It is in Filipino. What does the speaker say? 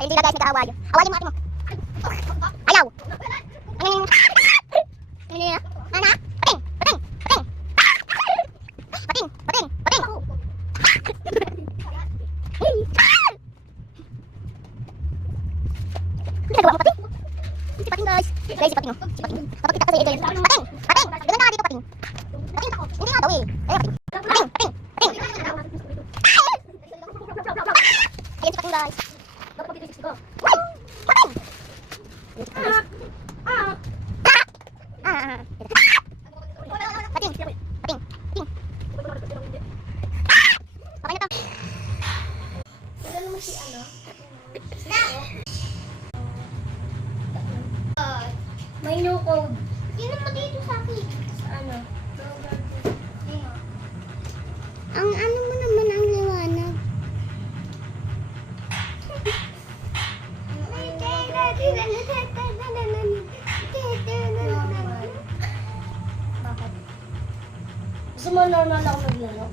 Ay, hindi na guys, nag-aawayo. Awayin mo ate mo. Ayaw. Ana? Pating! Pating! Pating! Pating! Pating! Pating! Ginagawa mo pating? Si Pating guys. Guys, si Pating oh. Si Pating. Napakita ka sa AJ. Pating! Pating! Ganun na nga dito Pating. Pating! Hindi nga daw eh. Ayun Pating. Pating! Pating! Pating! Ayan si Pating guys. Pating, pating, pating. Okay na to. Wala naman si ano? May new code. Sino mo dito sa akin? Sa ano? Ang ano mo naman ang liwanag. Bakit? Gusto mo normal ako maglaro?